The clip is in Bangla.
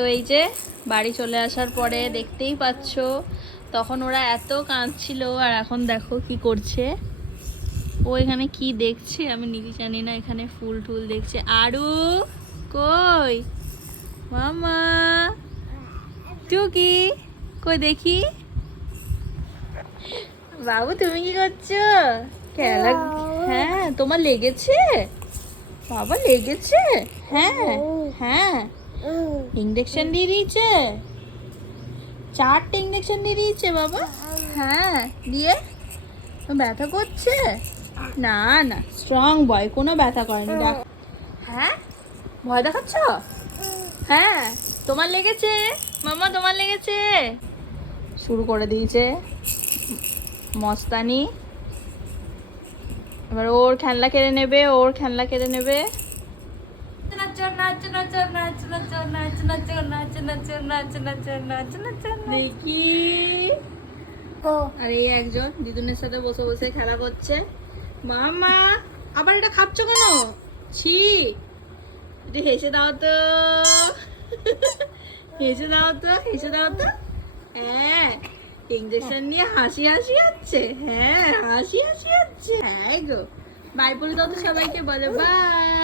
তো এই যে বাড়ি চলে আসার পরে দেখতেই পাচ্ছ, তখন ওরা এত কাঁদছিল আর এখন দেখো কি করছে। ও এখানে কি দেখছে আমি নিজে জানি না, এখানে ফুল টুল দেখছে। আরু কই মামা, টুকি কই দেখি। বাবু তুমি কি করছো? খেলা? হ্যাঁ তোমার লেগেছে? বাবা লেগেছে? হ্যাঁ হ্যাঁ। ইঞ্জেকশন দিয়ে দিয়েছে, 4টে ইঞ্জেকশন দিয়ে দিয়েছে বাবা। হ্যাঁ দিয়ে ব্যথা করছে? না না, স্ট্রং বয়, কোনো ব্যথা করেনি। হ্যাঁ ভয় দেখাচ্ছ? হ্যাঁ তোমার লেগেছে মামা, তোমার লেগেছে। শুরু করে দিয়েছে মস্তানি। এবার ওর খেলনা কেড়ে নেবে, ওর খেলনা কেড়ে নেবে। দেখি। আর এই একজন দিদুনের সাথে বসে বসে খেলা করছে। মামা আবার এটা খাচ্ছ কেন? ছি, একটু হেসে দাও তো, হেসে দাও তো, হেসে দাও তো। হ্যাঁ ইঞ্জেকশন নিয়ে হাসি হাসি হচ্ছে। হ্যাঁ হাসি হাসি হচ্ছে। হ্যাঁ গো, বাই বলে দাও তো সবাইকে, বলো বাই।